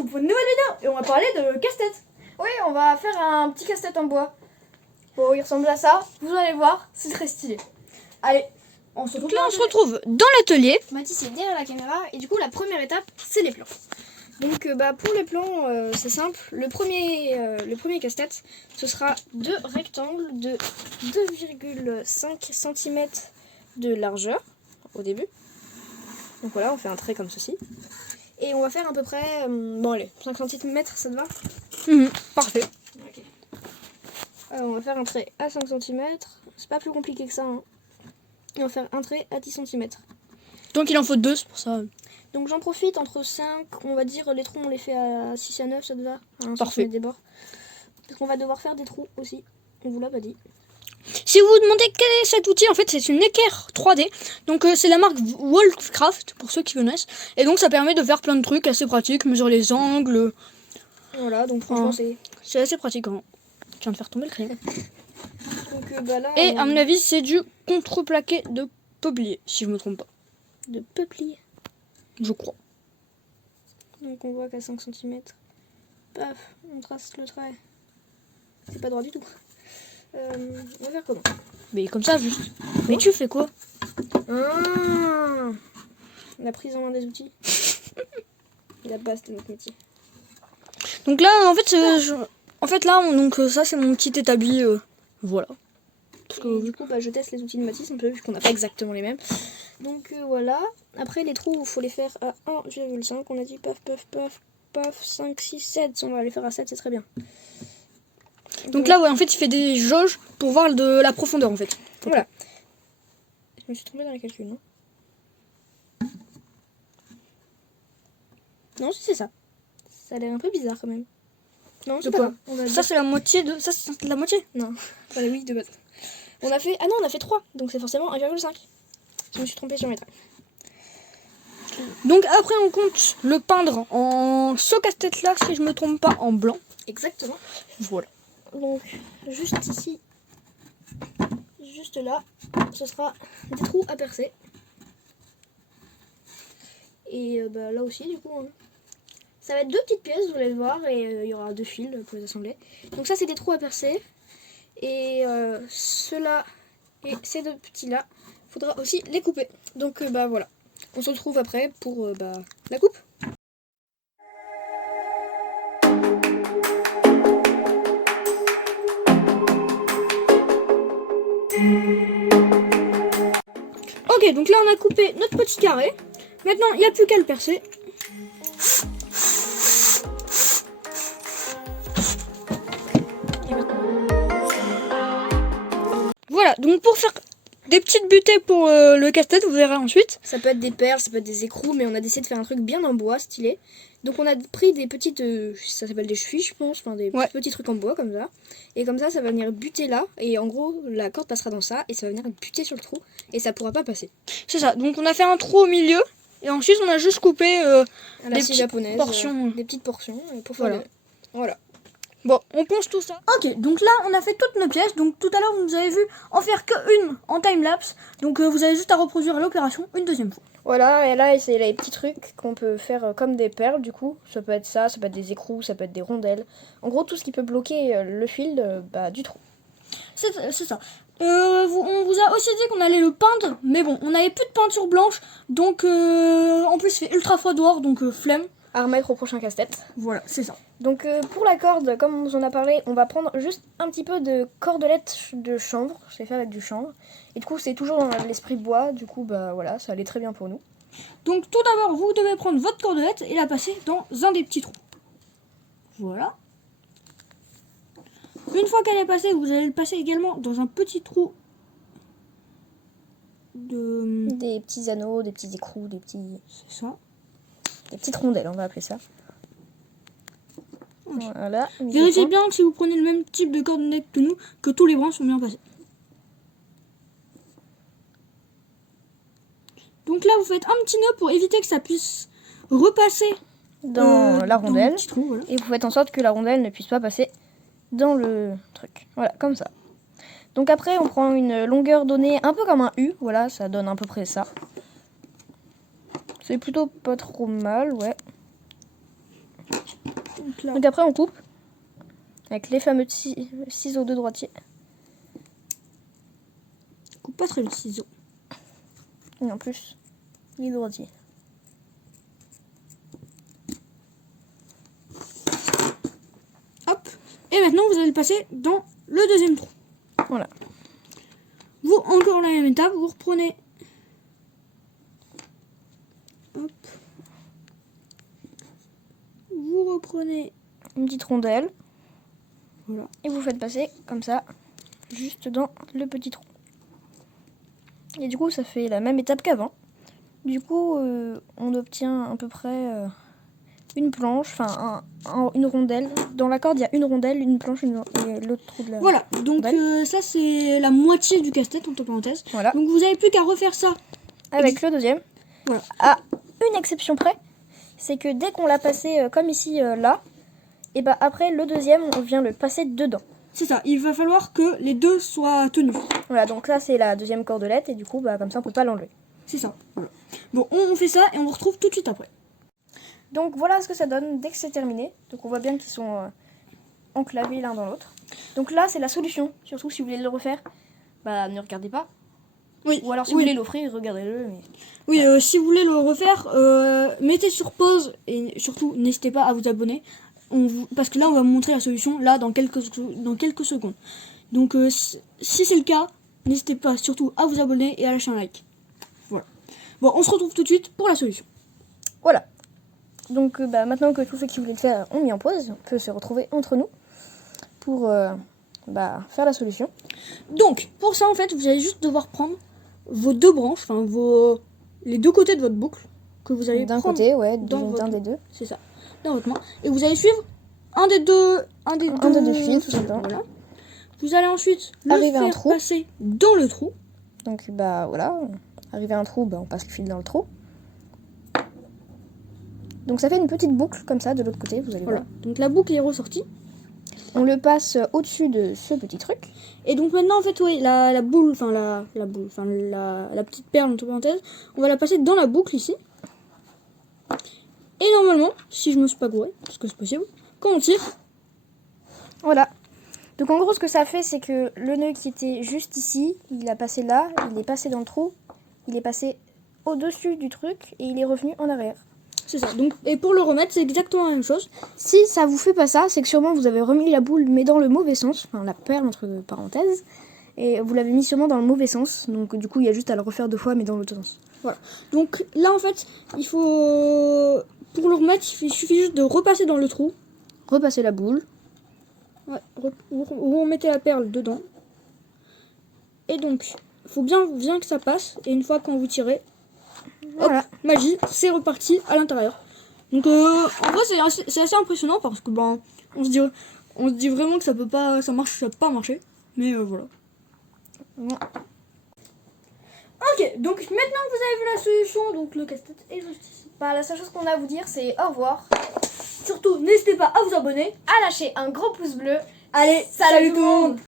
retrouve pour une nouvelle vidéo et on va parler de casse-tête. Oui, on va faire un petit casse-tête en bois. Bon, il ressemble à ça, vous allez voir, c'est très stylé. Allez, on se retrouve. Donc là on se retrouve dans l'atelier. Mathis est derrière la caméra et du coup la première étape c'est les plans. Donc pour les plans c'est simple, le premier casse-tête ce sera deux rectangles de 2,5 cm de largeur au début. Donc voilà, on fait un trait comme ceci. Et on va faire à peu près, bon allez, 5 cm ça te va? Parfait. Okay. On va faire un trait à 5 cm, c'est pas plus compliqué que ça. Hein. Et on va faire un trait à 10 cm. Donc il en faut deux, c'est pour ça. Donc j'en profite entre 5, on va dire les trous on les fait à 6 à 9, ça te va? Hein, parfait. Des bords. Parce qu'on va devoir faire des trous aussi, on vous l'a pas dit. Si vous vous demandez quel est cet outil, en fait c'est une équerre 3D. Donc c'est la marque Wolfcraft pour ceux qui connaissent. Et donc ça permet de faire plein de trucs assez pratiques, mesurer les angles. Voilà, donc franchement c'est assez pratique. Hein. Je viens de faire tomber le crayon. Donc, là, et à mon avis c'est du contreplaqué de peuplier, si je me trompe pas. De peuplier. Je crois. Donc on voit qu'à 5 cm. Paf, on trace le trait. C'est pas droit du tout. On va faire comment? Mais comme ça juste. Mais tu fais quoi? La prise en main des outils. La base de notre métier. Donc là en fait là donc ça c'est mon petit établi voilà. Parce que du coup je teste les outils de Mathis un peu vu qu'on n'a pas exactement les mêmes. Donc voilà. Après les trous il faut les faire à 1,5. On a dit paf paf paf paf 5, 6, 7. On va les faire à 7, c'est très bien. Donc là ouais en fait il fait des jauges pour voir de la profondeur en fait. Voilà. Je me suis trompée dans les calculs, non? Non, c'est ça. Ça a l'air un peu bizarre quand même. Non, c'est pas grave. Ça c'est la moitié de... Ça c'est la moitié? Non, enfin oui de base. On a fait... Ah non, on a fait 3. Donc c'est forcément 1,5. Je me suis trompée sur mes traits. Donc après on compte le peindre en ce casse-tête là si je me trompe pas en blanc. Exactement. Voilà. Donc juste ici, juste là, ce sera des trous à percer. Et là aussi du coup, hein. Ça va être deux petites pièces, vous allez le voir, et il y aura deux fils pour les assembler. Donc ça c'est des trous à percer. Et ceux-là et ces deux petits-là, il faudra aussi les couper. Donc voilà, on se retrouve après pour la coupe. Ok, donc là on a coupé notre petit carré. Maintenant il n'y a plus qu'à le percer. Voilà, donc pour faire des petites butées pour le casse-tête, vous verrez ensuite. Ça peut être des perles, ça peut être des écrous, mais on a décidé de faire un truc bien en bois, stylé. Donc on a pris des petites, ça s'appelle des chevilles je pense, enfin des petits trucs en bois comme ça. Et comme ça va venir buter là, et en gros la corde passera dans ça, et ça va venir buter sur le trou, et ça pourra pas passer. C'est ça, donc on a fait un trou au milieu, et ensuite on a juste coupé des petites portions. Des petites portions, pour faire voilà. Bon, on ponce tout ça. Ok, donc là, on a fait toutes nos pièces. Donc tout à l'heure, vous nous avez vu en faire qu'une en time-lapse. Donc vous avez juste à reproduire l'opération une deuxième fois. Voilà, et là, c'est les petits trucs qu'on peut faire comme des perles, du coup. Ça peut être ça peut être des écrous, ça peut être des rondelles. En gros, tout ce qui peut bloquer le fil du trou. C'est ça. On vous a aussi dit qu'on allait le peindre. Mais bon, on n'avait plus de peinture blanche. Donc, en plus, il fait ultra froid dehors. Donc, flemme. À remettre au prochain casse-tête. Voilà, c'est ça. Donc pour la corde, comme on vous en a parlé, on va prendre juste un petit peu de cordelette de chanvre. Je sais faire avec du chanvre. Et du coup c'est toujours dans l'esprit bois, du coup voilà, ça allait très bien pour nous. Donc tout d'abord vous devez prendre votre cordelette et la passer dans un des petits trous. Voilà. Une fois qu'elle est passée, vous allez le passer également dans un petit trou de... Des petits anneaux, des petits écrous, des petits... C'est ça. Des petites rondelles, on va appeler ça. Voilà. Vérifiez bien que si vous prenez le même type de cordelette que nous, que tous les brins sont bien passés. Donc là, vous faites un petit nœud pour éviter que ça puisse repasser dans la rondelle. Dans trou, voilà. Et vous faites en sorte que la rondelle ne puisse pas passer dans le truc. Voilà, comme ça. Donc après, on prend une longueur donnée un peu comme un U. Voilà, ça donne à peu près ça. C'est plutôt pas trop mal, ouais. Donc là, Donc après on coupe avec les fameux ciseaux de droitier. coupe pas très le ciseau. Et en plus, il est droitier. Hop. Et maintenant, vous allez le passer dans le deuxième trou. Voilà. Vous, encore la même étape, vous reprenez. Hop. Vous reprenez. Une petite rondelle. Voilà. Et vous faites passer comme ça, juste dans le petit trou. Et du coup, ça fait la même étape qu'avant. Du coup, on obtient à peu près une planche, enfin une rondelle. Dans la corde, il y a une rondelle, une planche et l'autre trou de la... Voilà. Donc ça, c'est la moitié du casse-tête, entre parenthèses. Voilà. Donc vous n'avez plus qu'à refaire ça. Avec le deuxième. Voilà. À une exception près, c'est que dès qu'on l'a passé comme ici, là, et bah après le deuxième, on vient le passer dedans. C'est ça. Il va falloir que les deux soient tenus. Voilà, donc là c'est la deuxième cordelette et du coup, bah comme ça on peut pas l'enlever. C'est ça. Voilà. Bon, on fait ça et on vous retrouve tout de suite après. Donc voilà ce que ça donne dès que c'est terminé. Donc on voit bien qu'ils sont enclavés l'un dans l'autre. Donc là c'est la solution, surtout si vous voulez le refaire, bah ne regardez pas. Oui. Ou alors si oui. vous voulez l'offrir, regardez-le. Mais... Oui, si vous voulez le refaire, mettez sur pause et surtout n'hésitez pas à vous abonner. Parce que là on va vous montrer la solution là dans quelques secondes. Donc si c'est le cas, n'hésitez pas surtout à vous abonner et à lâcher un like. Voilà. Bon, on se retrouve tout de suite pour la solution. Voilà. Donc bah, maintenant que tous ceux qui voulaient le faire ont mis en pause, on peut se retrouver entre nous pour faire la solution. Donc pour ça en fait vous allez juste devoir prendre vos deux branches, enfin les deux côtés de votre boucle que vous allez D'un prendre côté, ouais, dans d'un des deux. C'est ça, dans votre main. Et vous allez suivre un des deux fils, tout simplement. Voilà. Vous allez ensuite le Arriver à un faire trou. passer dans le trou. Donc bah voilà, arrivé à un trou, bah, on passe le fil dans le trou. Donc ça fait une petite boucle comme ça de l'autre côté, vous allez Voilà. voir. Donc la boucle est ressortie. On le passe au-dessus de ce petit truc. Et donc maintenant en fait oui, la boule, enfin la boule, enfin la petite perle entre parenthèses, on va la passer dans la boucle ici. Et normalement, si je me suis pas gouré, parce que c'est possible, quand on tire, Voilà. Donc en gros ce que ça fait c'est que le nœud qui était juste ici, il a passé là, il est passé dans le trou, il est passé au-dessus du truc et il est revenu en arrière. c'est ça. Donc, et pour le remettre, c'est exactement la même chose. Si ça vous fait pas ça, c'est que sûrement vous avez remis la boule mais dans le mauvais sens, enfin la perle entre parenthèses, et vous l'avez mis sûrement dans le mauvais sens, donc du coup il y a juste à le refaire deux fois mais dans l'autre sens. Voilà. Donc là en fait, il faut, pour le remettre, il suffit juste de repasser dans le trou. Repasser la boule. Ouais, vous remettez la perle dedans. Et donc, il faut bien que ça passe. Et une fois quand vous tirez, Voilà. hop, magie, c'est reparti à l'intérieur. Donc en vrai c'est assez impressionnant parce que ben on se dit vraiment que ça peut pas marcher. Mais voilà. Bon. Ok, donc maintenant que vous avez vu la solution, donc le casse-tête est juste ici. Bah, la seule chose qu'on a à vous dire c'est au revoir, Surtout, n'hésitez pas à vous abonner. à lâcher un gros pouce bleu. Allez, salut tout le monde!